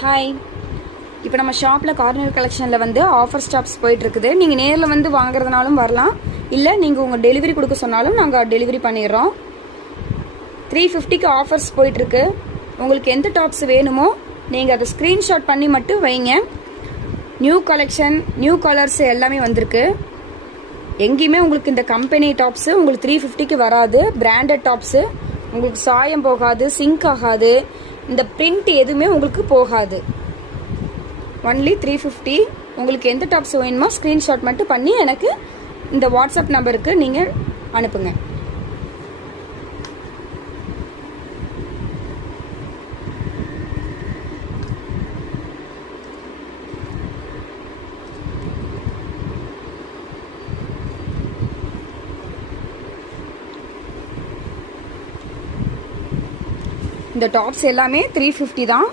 Hi, இப்போ நம்ம ஷாப்பில் கார்னர் கலெக்ஷனில் வந்து ஆஃபர் ஸ்டாப்ஸ் போயிட்டுருக்குது. நீங்கள் நேரில் வந்து வாங்குறதுனாலும் வரலாம், இல்லை நீங்கள் உங்கள் டெலிவரி கொடுக்க சொன்னாலும் நாங்கள் டெலிவரி பண்ணிடுறோம். 350க்கு ஆஃபர்ஸ் போயிட்டுருக்கு. உங்களுக்கு எந்த டாப்ஸ் வேணுமோ நீங்கள் அதை ஸ்க்ரீன்ஷாட் பண்ணி மட்டும் வைங்க. நியூ கலெக்ஷன், நியூ கலர்ஸ் எல்லாமே வந்திருக்கு. எங்கேயுமே உங்களுக்கு இந்த கம்பெனி டாப்ஸு உங்களுக்கு 350க்கு வராது. பிராண்டட் டாப்ஸு உங்களுக்கு சாயம் போகாது, சிங்க் ஆகாது, இந்த பிரிண்ட் எதுவுமே உங்களுக்கு போகாது. ஒன்லி 350. உங்களுக்கு எந்த டாப்ஸ் வேணுமோ ஸ்க்ரீன்ஷாட் மட்டும் பண்ணி எனக்கு இந்த வாட்ஸ்அப் நம்பருக்கு நீங்கள் அனுப்புங்க. இந்த டாப்ஸ் எல்லாமே 350 தான்.